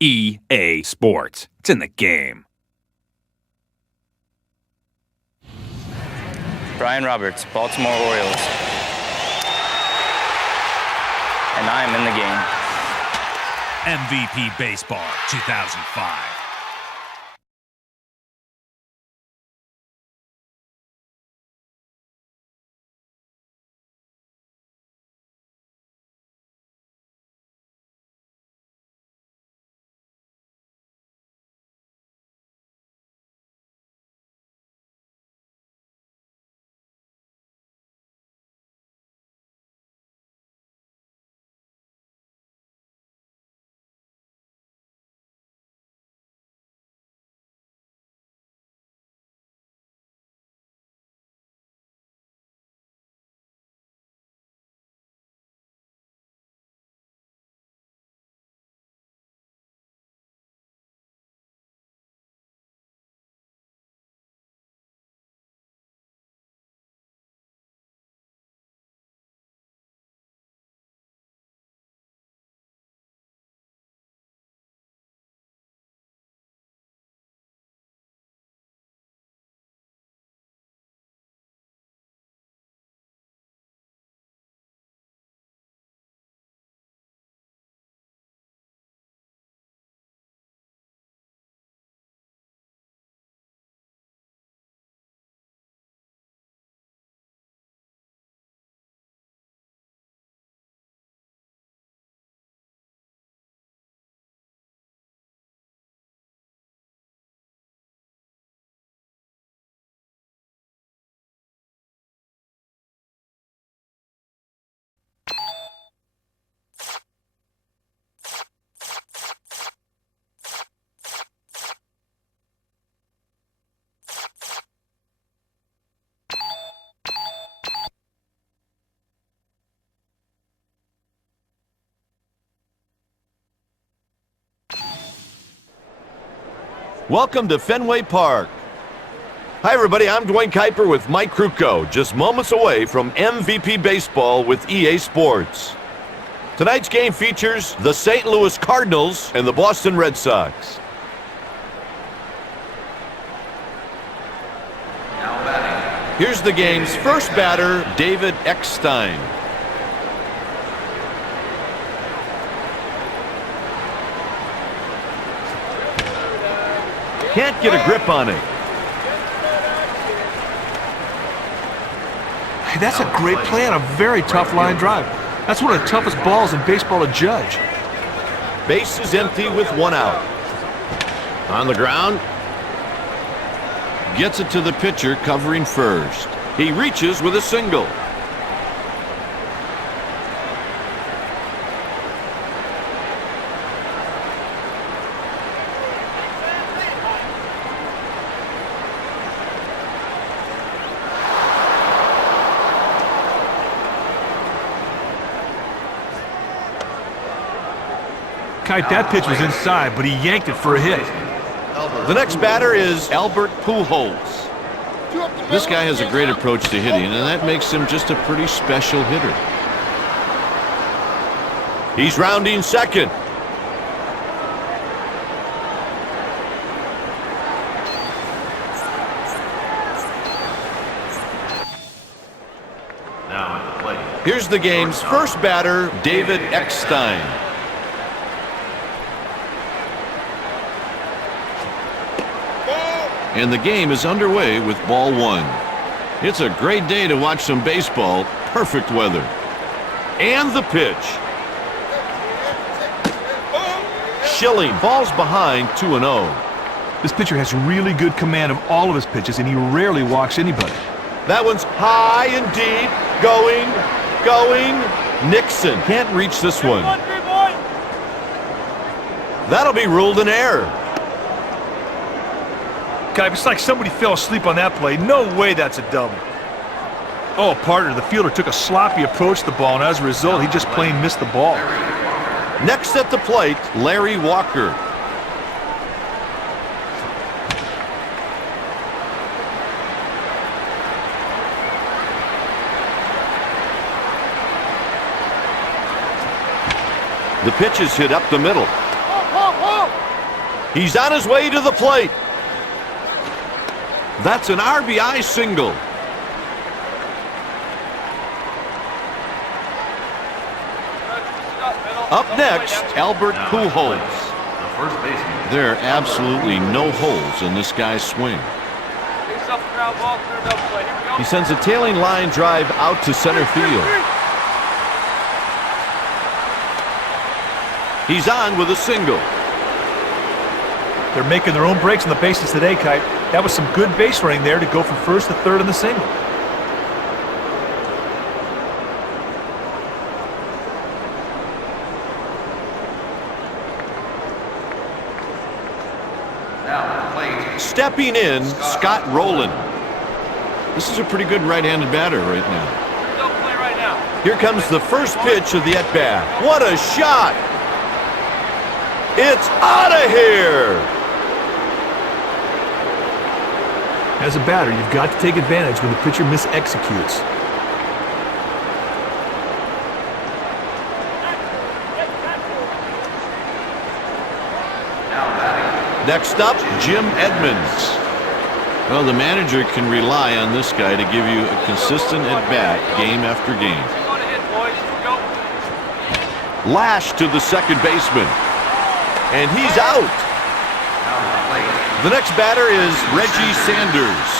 EA Sports. It's in the game. Brian Roberts, Baltimore Orioles. And I'm in the game. MVP Baseball 2005. Welcome to Fenway Park. Hi everybody, I'm Dwayne Kuiper with Mike Krukow, just moments away from MVP Baseball with EA Sports. Tonight's game features the St. Louis Cardinals and the Boston Red Sox. Here's the game's first batter, David Eckstein. Can't get a grip on it. Hey, that's a great play on a very tough line drive. That's one of the toughest balls in baseball to judge. Base is empty with one out. On the ground. Gets it to the pitcher covering first. He reaches with a single. Kite, that pitch was inside, but he yanked it for a hit. The next batter is Albert Pujols. This guy has a great approach to hitting, and that makes him just a pretty special hitter. He's rounding second. Here's the game's first batter, David Eckstein. And the game is underway with ball one. It's a great day to watch some baseball. Perfect weather. And the pitch. Schilling falls behind 2-0. This pitcher has really good command of all of his pitches, and he rarely walks anybody. That one's high and deep. Going. Nixon can't reach this one. That'll be ruled an error. It's like somebody fell asleep on that play. No way that's a double. Oh, partner, the fielder took a sloppy approach to the ball, and as a result, he just plain missed the ball. Next at the plate, Larry Walker. The pitch is hit up the middle. He's on his way to the plate. That's an RBI single. Up next, Albert Pujols. There are absolutely no holes in this guy's swing. He sends a tailing line drive out to center field. He's on with a single. They're making their own breaks on the bases today, Kite. That was some good base running there to go from first to third in the single. Stepping in, Scott Rowland. This is a pretty good right-handed batter right now. Here comes the first pitch of the at-bat. What a shot! It's out of here! As a batter, you've got to take advantage when the pitcher mis-executes. Next up, Jim Edmonds. Well, the manager can rely on this guy to give you a consistent at-bat game after game. Lash to the second baseman. And he's out. The next batter is Reggie Sanders.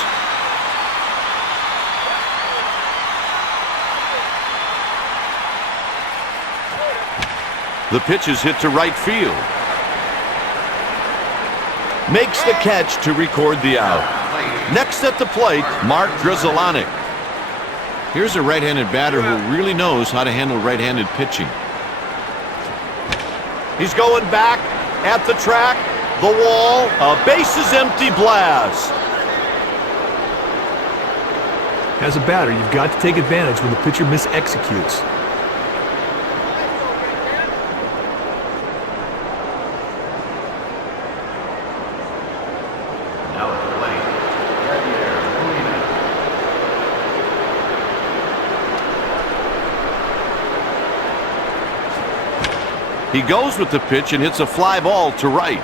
The pitch is hit to right field. Makes the catch to record the out. Next at the plate, Mark Grudzielanek. Here's a right-handed batter who really knows how to handle right-handed pitching. He's going back at the track, the wall, a bases empty blast. As a batter, you've got to take advantage when the pitcher mis-executes. He goes with the pitch and hits a fly ball to right.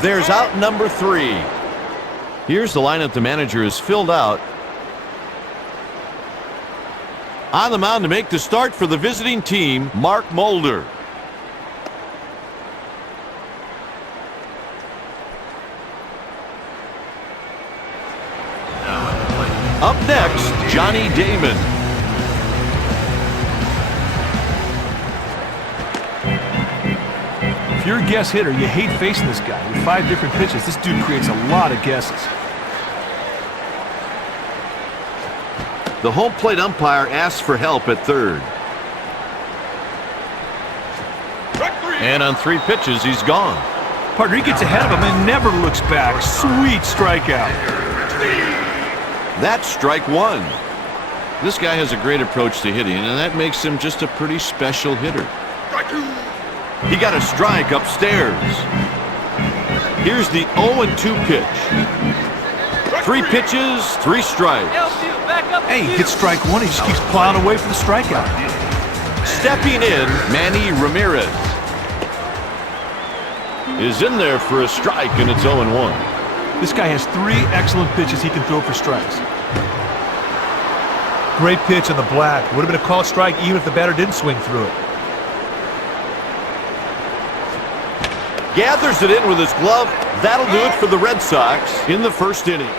There's out number 3. Here's the lineup the manager has filled out. On the mound to make the start for the visiting team, Mark Mulder. Up next, Johnny Damon. If you're a guess hitter, you hate facing this guy. With 5 different pitches, this dude creates a lot of guesses. The home plate umpire asks for help at third. And on 3 pitches, he's gone. Partner, he gets ahead of him and never looks back. Sweet strikeout. That's strike 1. This guy has a great approach to hitting, and that makes him just a pretty special hitter. He got a strike upstairs. Here's the 0-2 pitch. 3 pitches, 3 strikes. Hey, he gets strike 1. He just keeps plowing away for the strikeout. Stepping in, Manny Ramirez is in there for a strike, and it's 0-1. This guy has 3 excellent pitches he can throw for strikes. Great pitch on the black. Would have been a called strike even if the batter didn't swing through it. Gathers it in with his glove. That'll do it for the Red Sox in the first inning.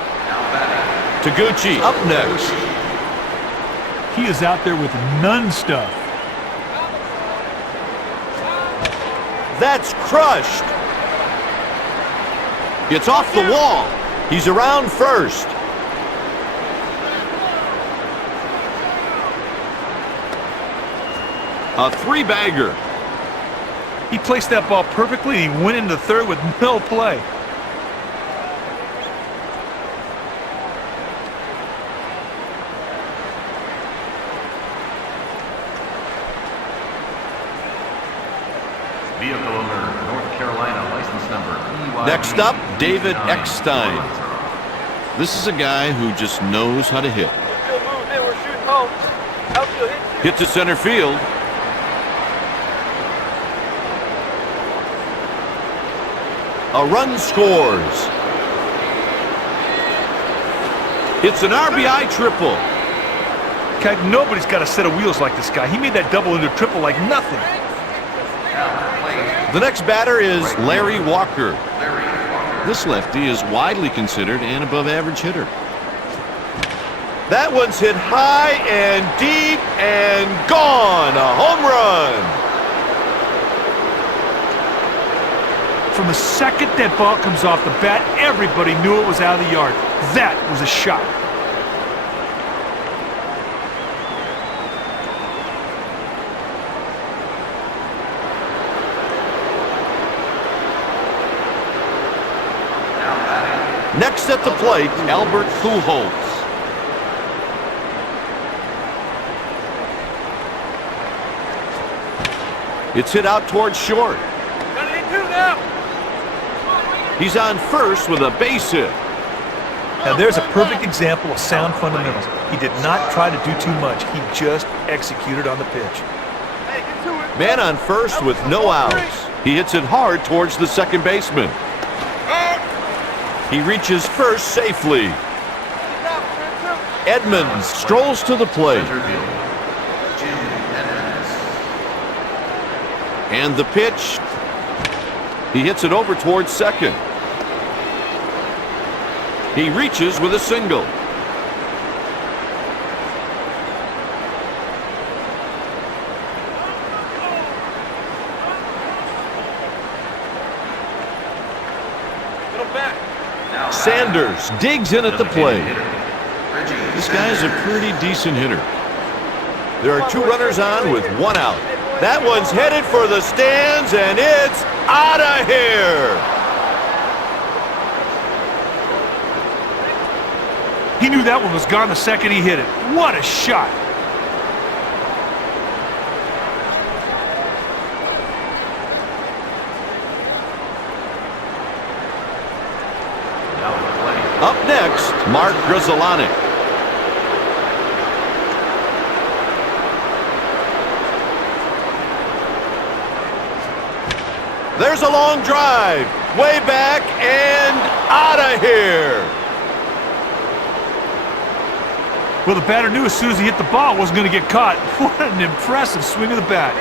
Taguchi up next. He is out there with none stuff. That's crushed. It's off the wall. He's around first. A 3-bagger. He placed that ball perfectly. He went into third with no play. Vehicle owner, North Carolina, license number EY. Next up, David Eckstein. This is a guy who just knows how to hit. Hit to center field. A run scores. It's an RBI triple. Kite, nobody's got a set of wheels like this guy. He made that double into a triple like nothing. The next batter is Larry Walker. This lefty is widely considered an above-average hitter. That one's hit high and deep and gone. A home run. From the second that ball comes off the bat, everybody knew it was out of the yard. That was a shot. Next at the plate, Albert Pujols. It's hit out towards short. He's on first with a base hit. Now there's a perfect example of sound fundamentals. He did not try to do too much. He just executed on the pitch. Man on first with no outs. He hits it hard towards the second baseman. He reaches first safely. Edmonds strolls to the plate. And the pitch. He hits it over towards second. He reaches with a single. Sanders digs in at the plate. This guy's a pretty decent hitter. There are two runners on with one out. That one's headed for the stands, and it's out of here. He knew that one was gone the second he hit it. What a shot. Up next, Mark Grudzielanek. There's a long drive. Way back and out of here. Well, the batter knew as soon as he hit the ball it wasn't going to get caught. What an impressive swing of the bat.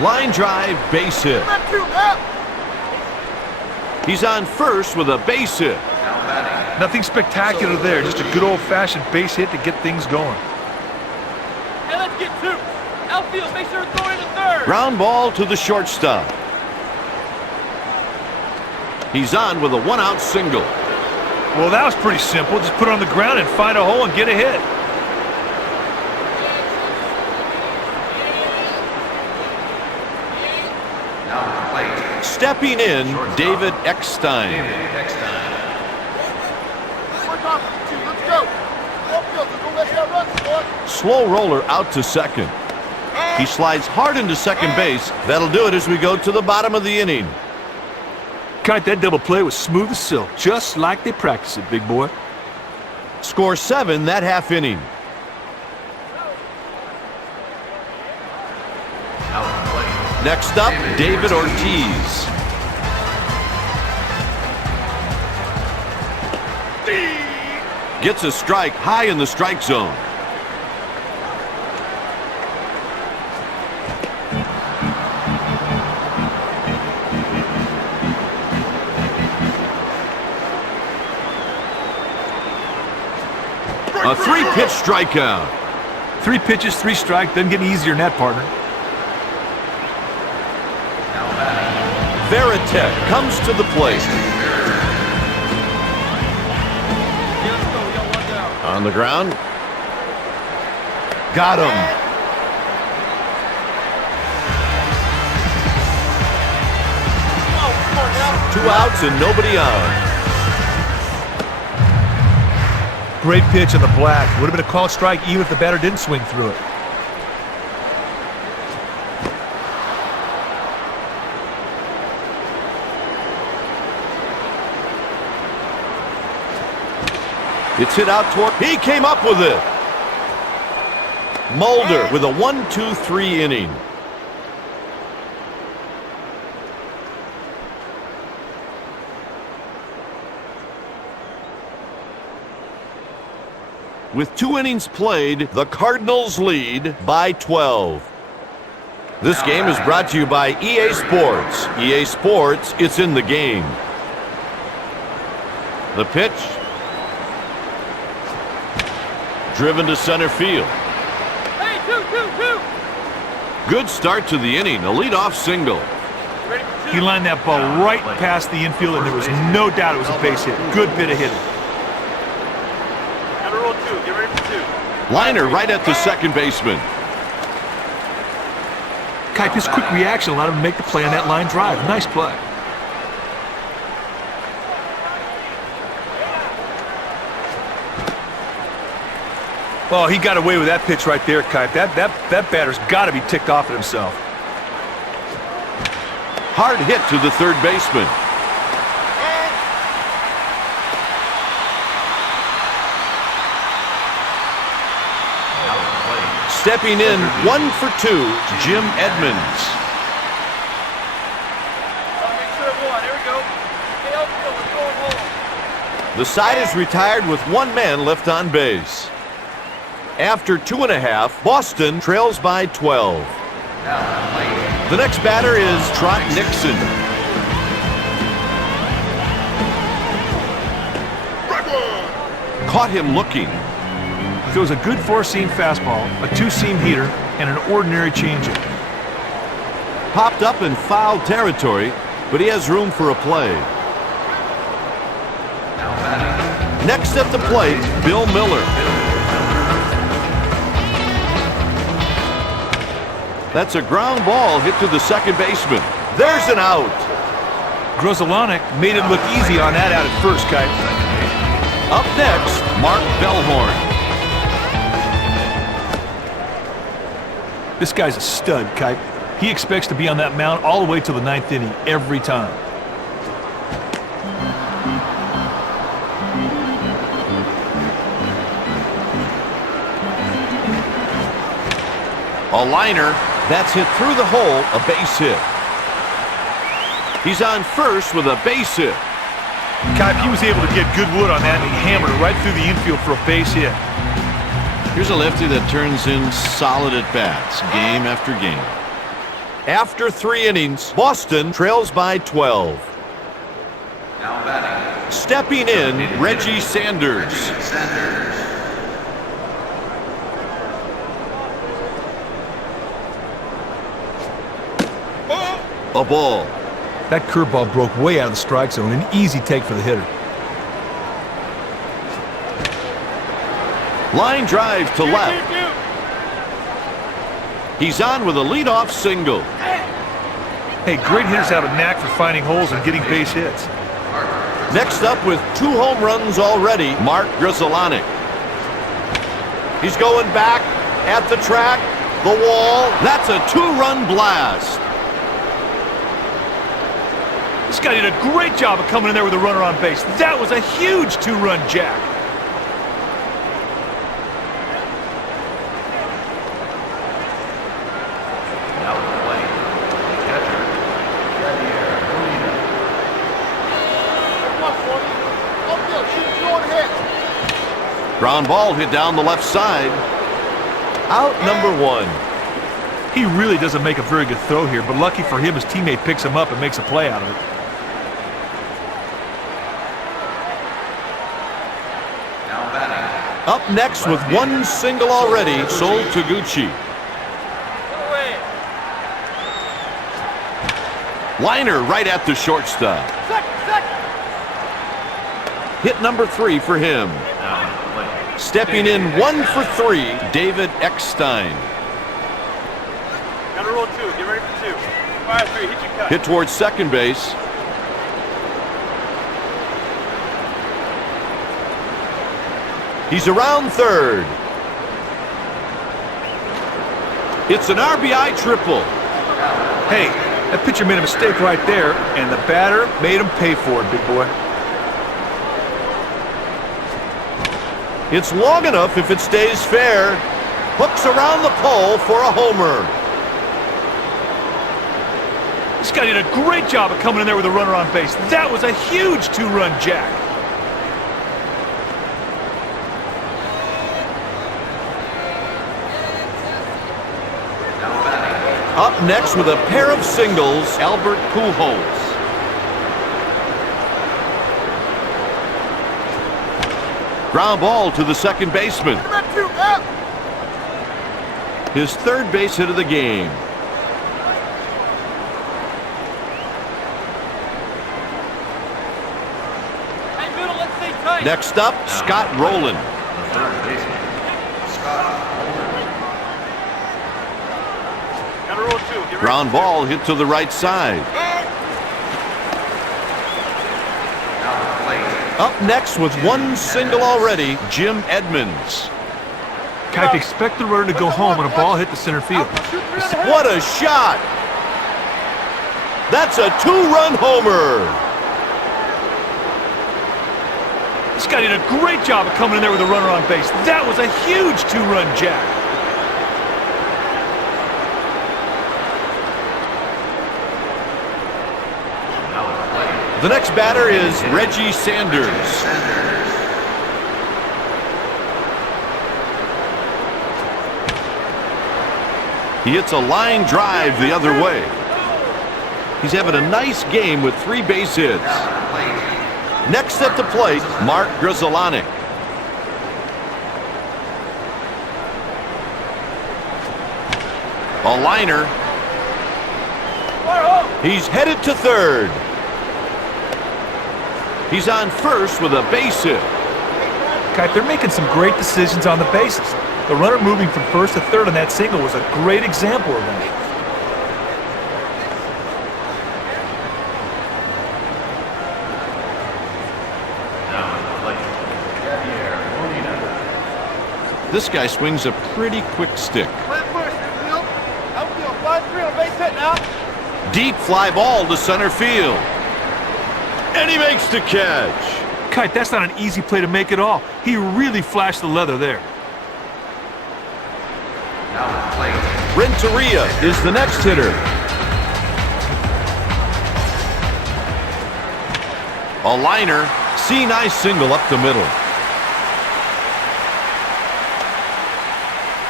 Line drive, base hit. He's on first with a base hit. Nothing spectacular there, just a good old-fashioned base hit to get things going. Hey, let's get two. Outfield, make sure to throw in a third. Ground ball to the shortstop. He's on with a one-out single. Well, that was pretty simple. Just put it on the ground and find a hole and get a hit. Stepping in, David Eckstein. Let's go. Outfield, don't let that run, sport. Slow roller out to second. He slides hard into second base. That'll do it as we go to the bottom of the inning. Kite, that double play was smooth as silk, just like they practice it, big boy. Score 7 that half inning. Next up, David Ortiz. Gets a strike high in the strike zone. A 3-pitch strikeout. 3 pitches, 3 strikes, doesn't get any easier than that, partner. Veritek comes to the plate. On the ground. Got him. Two outs and nobody on. Great pitch in the black. Would have been a called strike even if the batter didn't swing through it. It's hit out toward. He came up with it. Mulder with a 1-2-3 inning. With 2 innings played, the Cardinals lead by 12. This game is brought to you by EA Sports. EA Sports, it's in the game. The pitch. Driven to center field. Hey, two. Good start to the inning. A leadoff single. Ready for 2? He lined that ball right past the infield, and there was no doubt it was a base hit. Good bit of hitting. Got to roll 2. Get ready for 2. Liner right at the second baseman. Kipe, his quick reaction allowed him to make the play on that line drive. Nice play. Oh, he got away with that pitch right there, Kipe. That batter's got to be ticked off at himself. Hard hit to the third baseman. Stepping in, 1 for 2, Jim Edmonds. Make sure 1. There we go. Stay outfield. We're going home. The side is retired with 1 man left on base. After 2.5, Boston trails by 12. The next batter is Trot Nixon. Caught him looking. Throws a good 4-seam fastball, a 2-seam heater, and an ordinary changeup. Popped up in foul territory, but he has room for a play. Next at the plate, Bill Miller. That's a ground ball hit to the second baseman. There's an out. Grzelcyk made it look easy on that out at first, Kipe. Up next, Mark Bellhorn. This guy's a stud, Kipe. He expects to be on that mound all the way to the 9th inning every time. A liner. That's hit through the hole, a base hit. He's on first with a base hit. Kipe, he was able to get good wood on that, and he hammered it right through the infield for a base hit. Here's a lefty that turns in solid at-bats, game after game. After 3 innings, Boston trails by 12. Now batting. Stepping in, Reggie Sanders. A ball. That curveball broke way out of the strike zone, an easy take for the hitter. Line drive to left. He's on with a leadoff single. Hey, great hitters have a knack for finding holes and getting base hits. Next up with 2 home runs already, Mark Grzelcyk. He's going back at the track, the wall. That's a 2-run blast. This guy did a great job of coming in there with a runner on base. That was a huge 2-run jack. Now playing. Catcher. Outfield, shoot 2 on hit. Ground ball hit down the left side. Out number 1. He really doesn't make a very good throw here, but lucky for him, his teammate picks him up and makes a play out of it. Now batting. Up next with 1 single already, Sol Taguchi. Liner right at the shortstop. Hit number 3 for him. Now playing. Stepping in 1 for 3, David Eckstein. Got to roll 2. Get ready for 2. 5-3. Hit your cut. Hit towards second base. He's around third. It's an RBI triple. Hey, that pitcher made a mistake right there, and the batter made him pay for it, big boy. It's long enough if it stays fair. Hooks around the pole for a homer. This guy did a great job of coming in there with a runner on base. That was a huge two-run jack. Up next with a pair of singles, Albert Pujols. Ground ball to the second baseman. His third base hit of the game. Next up, Scott Rowland. The third baseman, Scott Rowland. Ground ball hit to the right side. Now the plate. Up next with one single already, Jim Edmonds. Kite, expect the runner to go home when a ball hit the center field. What a shot! That's a two-run homer. This guy did a great job of coming in there with a runner on base. That was a huge two-run jack. The next batter is Reggie Sanders. He hits a line drive the other way. He's having a nice game with 3 base hits. Next at the plate, Mark Grudzielanek. A liner. He's headed to third. He's on first with a base hit. Kite, they're making some great decisions on the bases. The runner moving from first to third on that single was a great example of that. This guy swings a pretty quick stick. Deep fly ball to center field. And he makes the catch. Kite, that's not an easy play to make at all. He really flashed the leather there. Now the plate. Renteria is the next hitter. A liner. See nice single up the middle.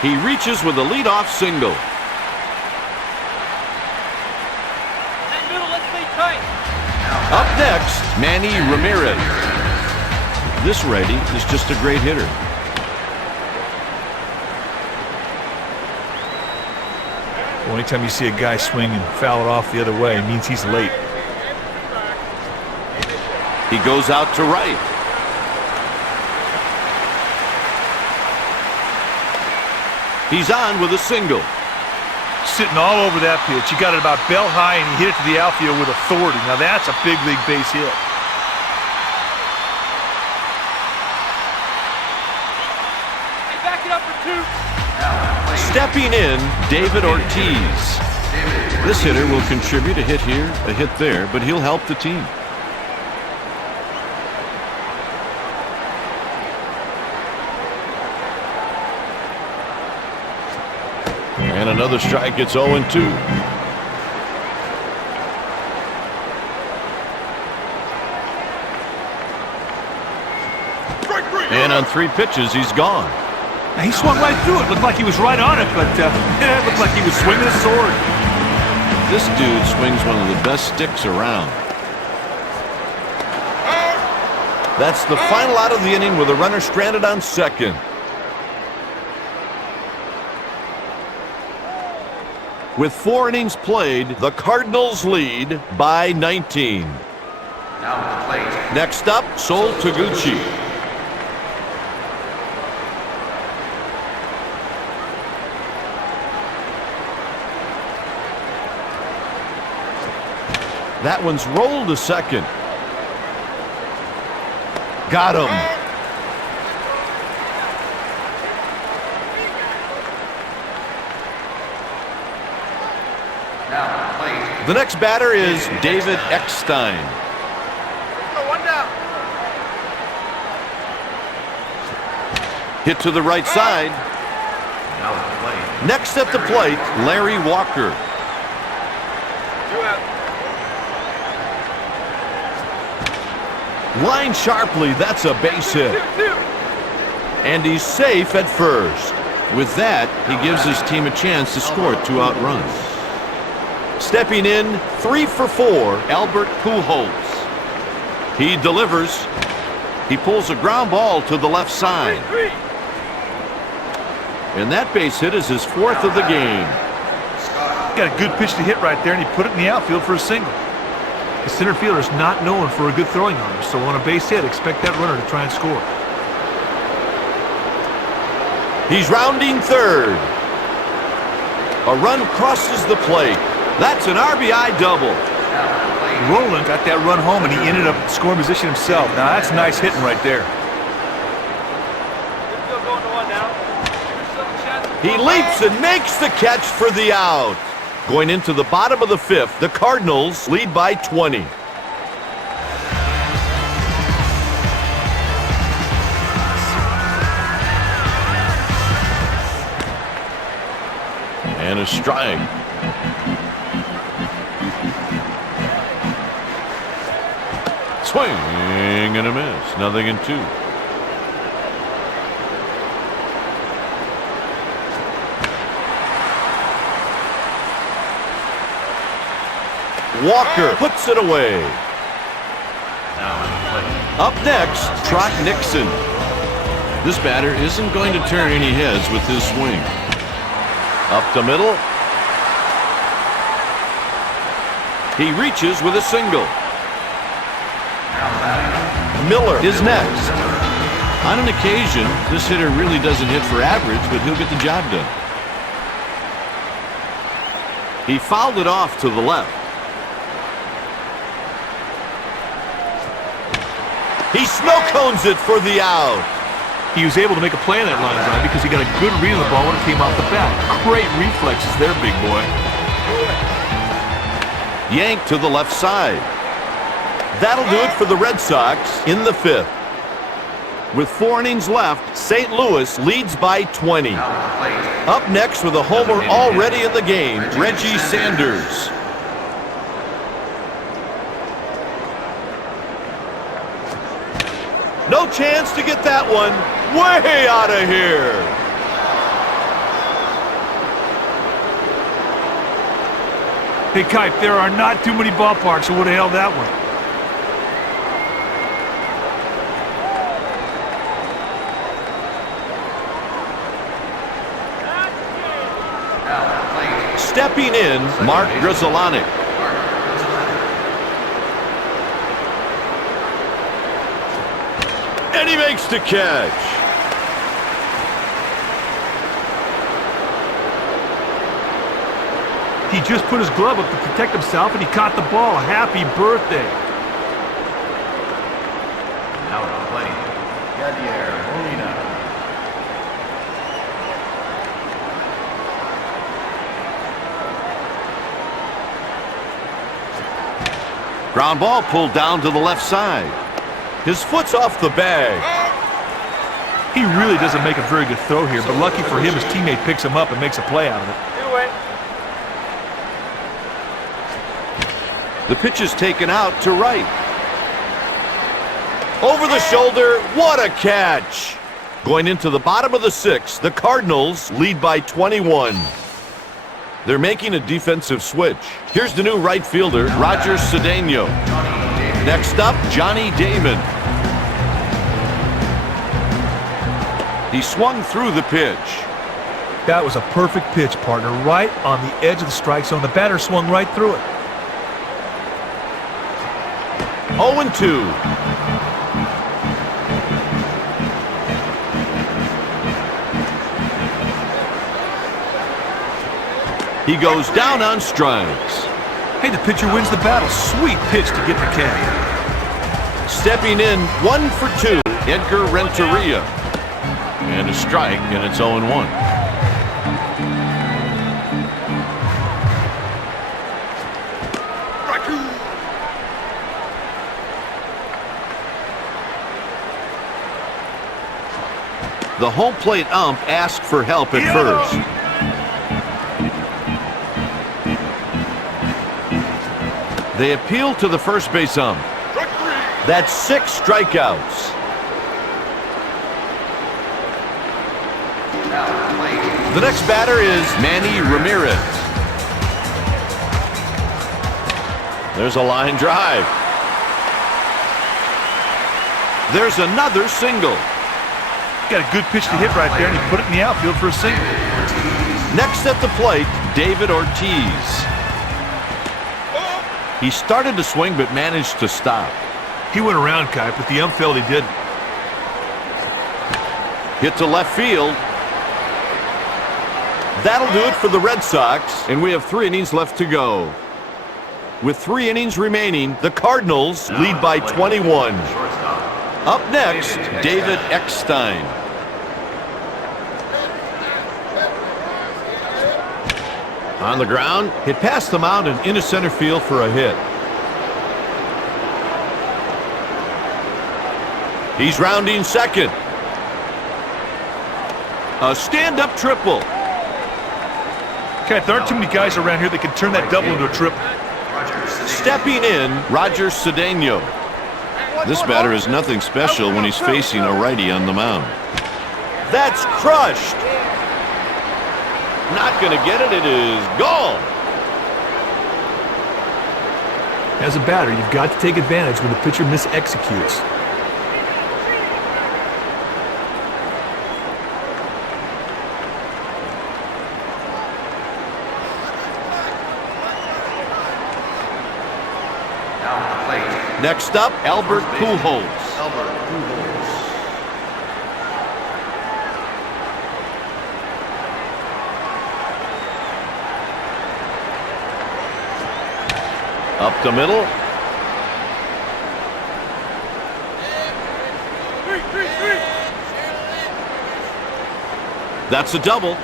He reaches with a leadoff single. Up next, Manny Ramirez. This righty is just a great hitter. Well, anytime you see a guy swing and foul it off the other way, it means he's late. He goes out to right. He's on with a single. Sitting all over that pitch. He got it about bell high, and he hit it to the outfield with authority. Now that's a big league base hit. Hey, back it up for 2. Stepping in, David Ortiz. This hitter will contribute a hit here, a hit there, but he'll help the team. And another strike. It's 0-2. And on 3 pitches, he's gone. Now, he swung right through it. Looked like he was right on it, but it looked like he was swinging a sword. This dude swings one of the best sticks around. That's the final out of the inning with a runner stranded on second. With 4 innings played, the Cardinals lead by 19. Now the plate. Next up, Sol Taguchi. That one's rolled to second. Got him. Now at the plate. The next batter is David Eckstein. One down. Hit to the right side. Now at the plate. Next at the plate, Larry Walker. Line sharply, that's a base hit. And he's safe at first. With that, he gives his team a chance to score 2 out runs. Stepping in, 3 for 4, Albert Pujols. He delivers. He pulls a ground ball to the left side. And that base hit is his 4th of the game. Got a good pitch to hit right there, and he put it in the outfield for a single. The center fielder is not known for a good throwing arm, so on a base hit, expect that runner to try and score. He's rounding third. A run crosses the plate. That's an RBI double. Roland got that run home, and he ended up in scoring position himself. Now, that's nice hitting right there. He leaps and makes the catch for the out. Going into the bottom of the 5th, the Cardinals lead by 20. And a strike. Swing and a miss. 0-2. Walker puts it away. Up next, Trot Nixon. This batter isn't going to turn any heads with his swing. Up the middle. He reaches with a single. Miller is next. On an occasion, this hitter really doesn't hit for average, but he'll get the job done. He fouled it off to the left. He snow cones it for the out. He was able to make a play on that line drive because he got a good read of the ball when it came off the bat. Great reflexes there, big boy. Yanked to the left side. That'll do it for the Red Sox in the 5th. With 4 innings left, St. Louis leads by 20. Up next with a homer already in the game, Reggie Sanders. No chance to get that one. Way out of here. Hey, Kipe, there are not too many ballparks that would have held that one. Stepping in, Mark Grudzielanek. And he makes the catch. He just put his glove up to protect himself, and he caught the ball. Happy birthday. Now at the plate, Yadier Molina. Ground ball pulled down to the left side. His foot's off the bag. He really doesn't make a very good throw here, but lucky for him, his teammate picks him up and makes a play out of it. The pitch is taken out to right. Over the shoulder, what a catch! Going into the bottom of the 6th, the Cardinals lead by 21. They're making a defensive switch. Here's the new right fielder, Roger Cedeno. Next up, Johnny Damon. He swung through the pitch. That was a perfect pitch, partner, right on the edge of the strike zone. The batter swung right through it. 0-2. He goes down on strikes. Hey, the pitcher wins the battle. Sweet pitch to get the catch. Stepping in, 1 for 2, Edgar Renteria. And a strike, and it's 0-1. The home plate ump asked for help at first. They appeal to the first base ump. That's 6 strikeouts. The next batter is Manny Ramirez. There's a line drive. There's another single. Got a good pitch to hit right there, and he put it in the outfield for a single. Next at the plate, David Ortiz. He started to swing but managed to stop. He went around, Kai, but the ump felt he didn't. Hit to left field. That'll do it for the Red Sox, and we have 3 innings left to go. With 3 innings remaining, the Cardinals lead by 21. Up next, David Eckstein. On the ground, hit past the mound and into center field for a hit. He's rounding second. A stand-up triple. Okay, there aren't too many guys around here that can turn that double into a triple. Stepping in, Roger Cedeno. This batter is nothing special when he's facing a righty on the mound. That's crushed. Not going to get it. It is gone. As a batter, you've got to take advantage when the pitcher mis-executes. Next up, Albert Pujols. Up the middle. That's a double.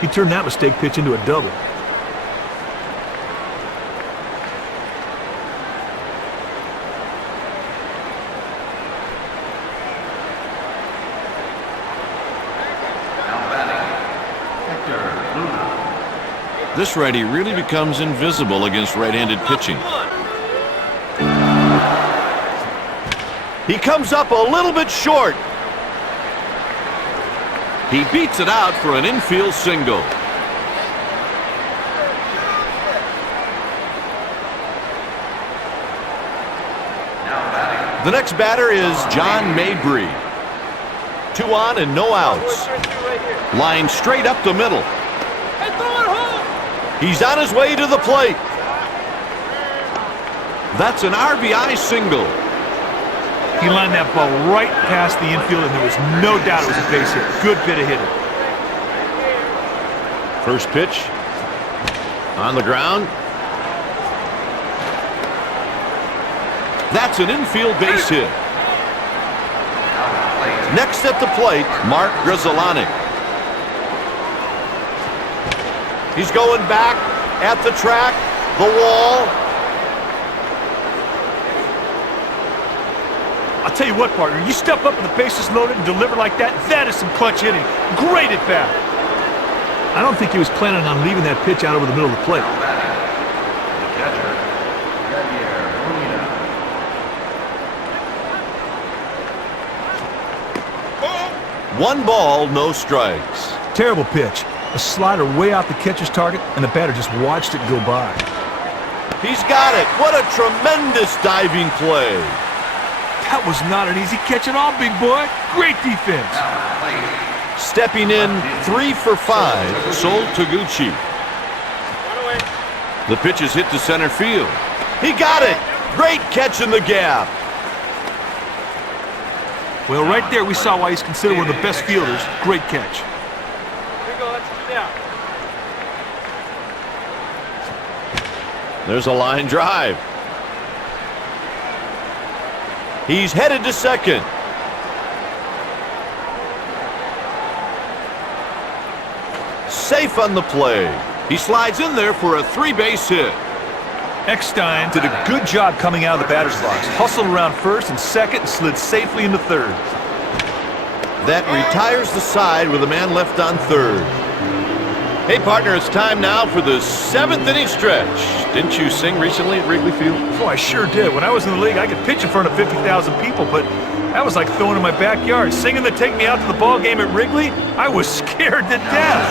He turned that mistake pitch into a double. This righty really becomes invisible against right-handed pitching. He comes up a little bit short. He beats it out for an infield single. The next batter is John Mabry. 2 on and no outs. Line straight up the middle. He's on his way to the plate. That's an RBI single. He lined that ball right past the infield, and there was no doubt it was a base hit. Good bit of hitting. First pitch. On the ground. That's an infield base hit. Next at the plate, Mark Grudzielanek. He's going back at the track, the wall. I'll tell you what, partner, you step up with the bases loaded and deliver like that, that is some clutch hitting. Great at bat. I don't think he was planning on leaving that pitch out over the middle of the plate. One ball, no strikes. Terrible pitch. A slider way off the catcher's target, and the batter just watched it go by. He's got it. What a tremendous diving play. That was not an easy catch at all, big boy. Great defense. Stepping in, 3 for 5, Sol Taguchi. The pitch is hit to center field. He got it. Great catch in the gap. Well, right there we saw why he's considered one of the best fielders. Great catch. There's a line drive. He's headed to second. Safe on the play. He slides in there for a 3-base hit. Eckstein did a good job coming out of the batter's box. Hustled around first and second and slid safely into third. That retires the side with a man left on third. Hey, partner, it's time now for the 7th inning stretch. Didn't you sing recently at Wrigley Field? Oh, I sure did. When I was in the league, I could pitch in front of 50,000 people, but that was like throwing in my backyard. Singing to take me out to the ball game at Wrigley, I was scared to death.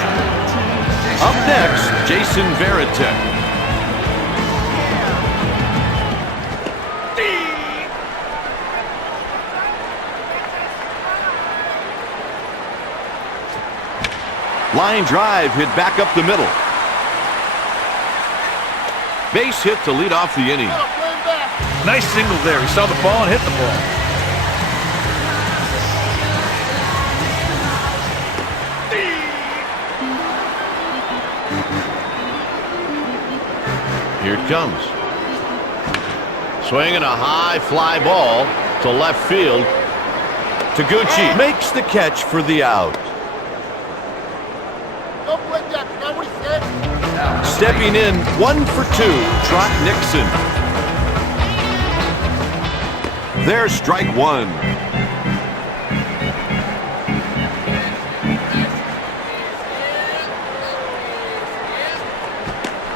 Up next, Jason Varitek. Line drive hit back up the middle. Base hit to lead off the inning. Nice single there. He saw the ball and hit the ball. Here it comes. Swinging a high fly ball to left field. Taguchi makes the catch for the out. Stepping in, 1 for 2, Trot Nixon. There's strike 1.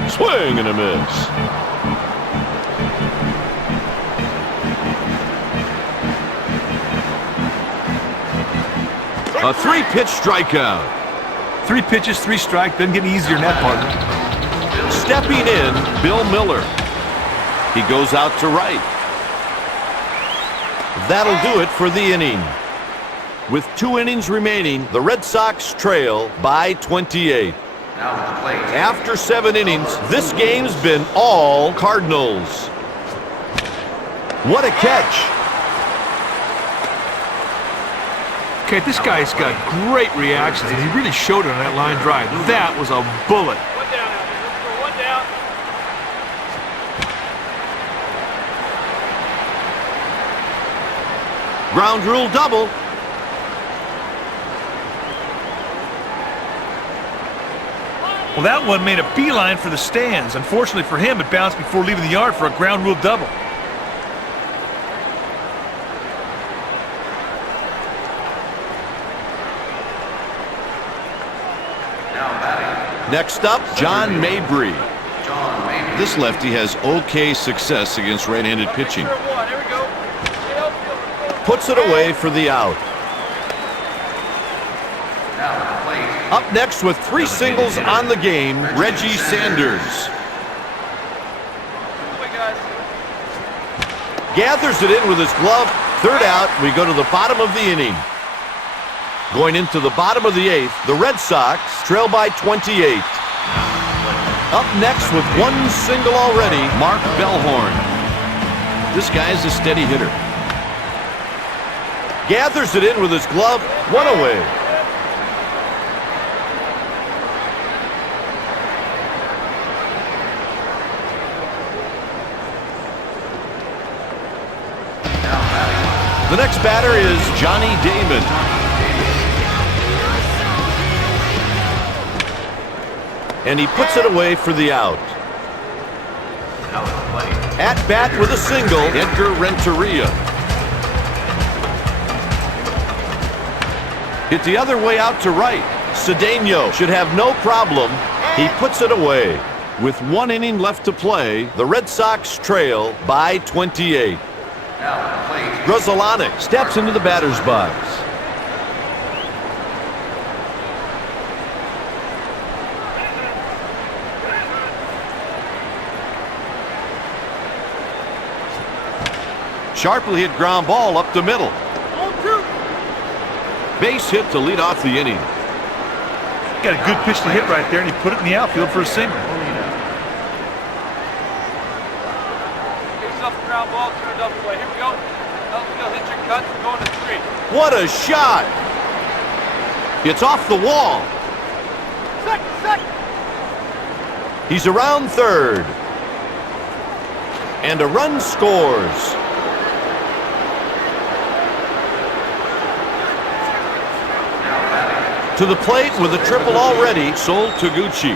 Swing and a miss. A 3-pitch strikeout. 3 pitches, 3 strike. Doesn't get easier than that, partner. Stepping in, Bill Miller. He goes out to right. That'll do it for the inning. With 2 innings remaining, the Red Sox trail by 28. After 7 innings, this game's been all Cardinals. What a catch. Okay, this guy's got great reactions, and he really showed it on that line drive. That was a bullet. One down out there. Let's go. One down. Ground rule double. Well, that one made a beeline for the stands. Unfortunately for him, it bounced before leaving the yard for a ground rule double. Next up, John Mabry. This lefty has okay success against right-handed pitching. Puts it away for the out. Up next with 3 singles on the game, Reggie Sanders. Gathers it in with his glove. 3rd out, we go to the bottom of the inning. Going into the bottom of the 8th, the Red Sox trail by 28. Up next with 1 single already, Mark Bellhorn. This guy's a steady hitter. Gathers it in with his glove, 1 away. The next batter is Johnny Damon. And he puts it away for the out. At bat with a single, Edgar Renteria. Hit the other way out to right. Cedeno should have no problem. He puts it away. With 1 inning left to play, the Red Sox trail by 28. Grzelcyk steps into the batter's box. Sharply hit ground ball up the middle. Base hit to lead off the inning. Got a good pitch to hit right there, and he put it in the outfield for a single. Ground ball, turn it double play. Here we go. Outfield, hit your cuts, we're going to 3. What a shot! It's off the wall. Second. He's around 3rd. And a run scores. To the plate with a triple already, Sol Taguchi.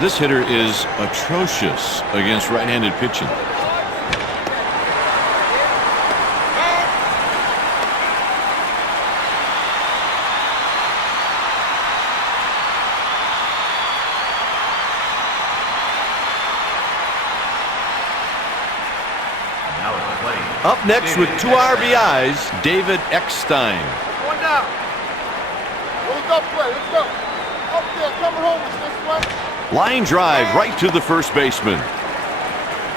This hitter is atrocious against right-handed pitching. Up next with 2 RBIs, David Eckstein. One down. Roll up play. Let's go. Up there, coming home with this one. Line drive right to the first baseman.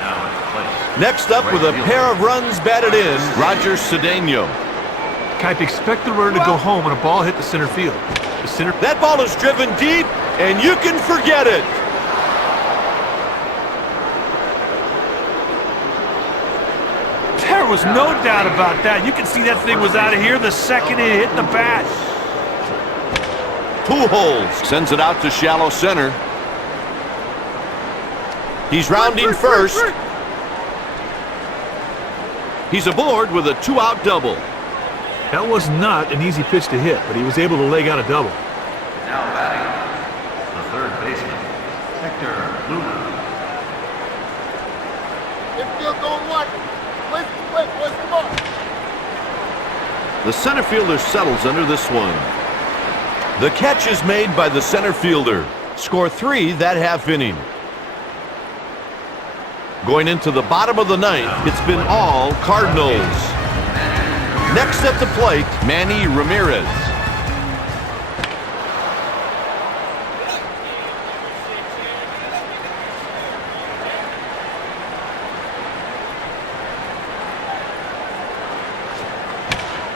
Now in place. Next up with a pair of runs batted in, Roger Cedeno. Kipe, expect the runner to go home when a ball hit the center field. That ball is driven deep, and you can forget it. There was no doubt about that. You can see that thing was out of here the second it hit the bat. Pujols sends it out to shallow center. He's rounding first. He's aboard with a 2-out double. That was not an easy pitch to hit, but he was able to leg out a double. Now batting, the third baseman, Hector Luna. Infield don't like it. Place the play, boys. Come on. The center fielder settles under this one. The catch is made by the center fielder. Score 3 that half inning. Going into the bottom of the ninth, it's been all Cardinals. Next at the plate, Manny Ramirez.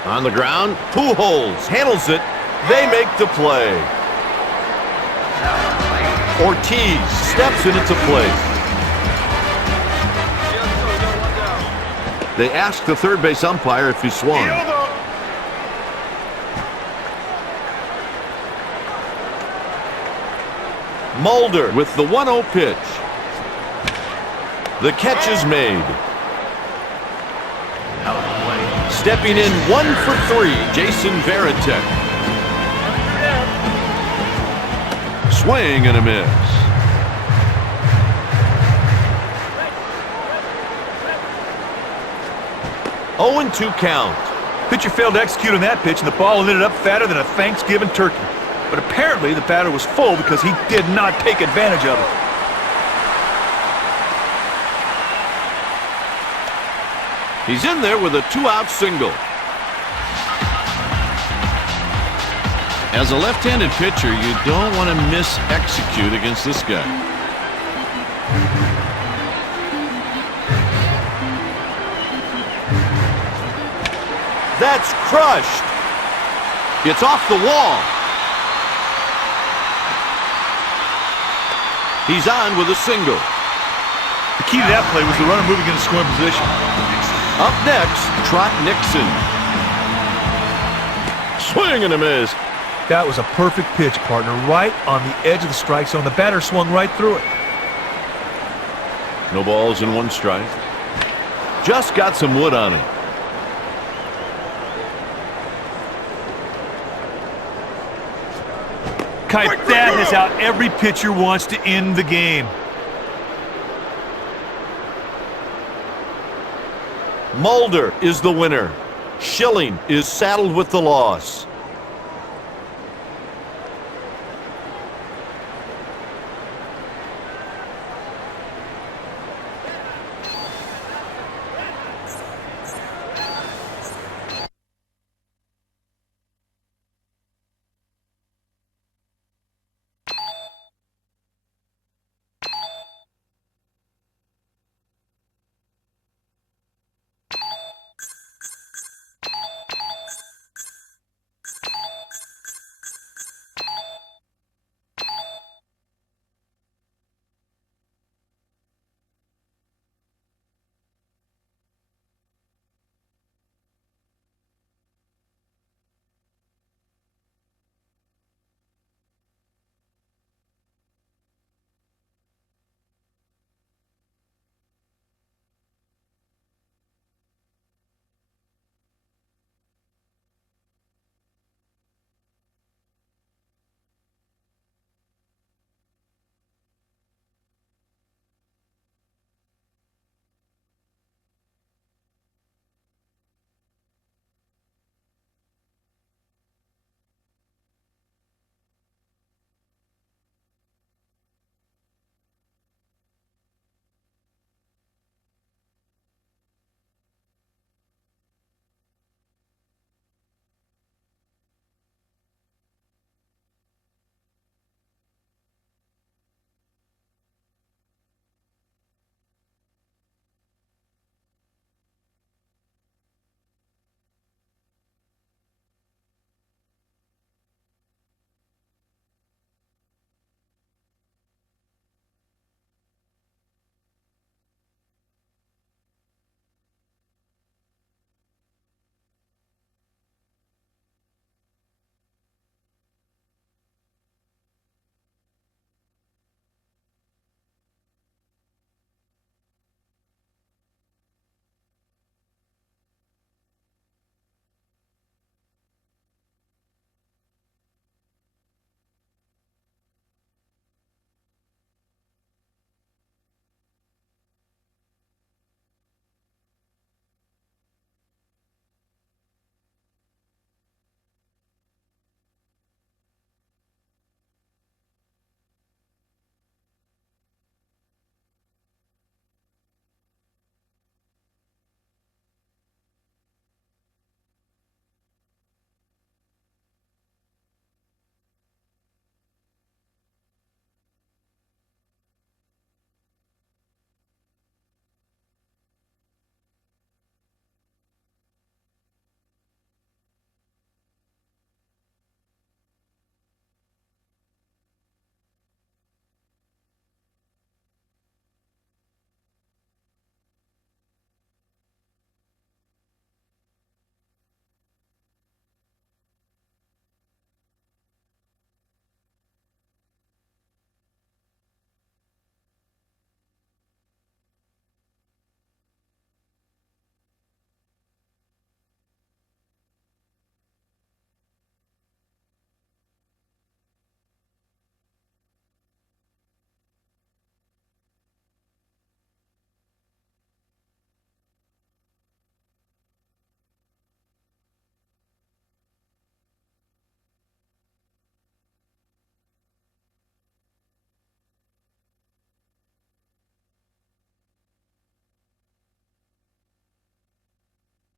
On the ground, Pujols handles it. They make the play. Ortiz steps into play. They ask the third base umpire if he swung. Mulder with the 1-0 pitch. The catch is made. Stepping in 1 for 3, Jason Varitek. Swing and a miss. 0-2 count. Pitcher failed to execute on that pitch, and the ball ended up fatter than a Thanksgiving turkey. But apparently the batter was full because he did not take advantage of it. He's in there with a 2-out single. As a left-handed pitcher, you don't want to miss-execute against this guy. That's crushed. It's off the wall. He's on with a single. The key to that play was the runner moving into scoring position. Up next, Trot Nixon. Swing and a miss. That was a perfect pitch, partner, right on the edge of the strike zone. The batter swung right through it. No balls and 1 strike. Just got some wood on it. Kipe, that is how every pitcher wants to end the game. Mulder is the winner. Schilling is saddled with the loss.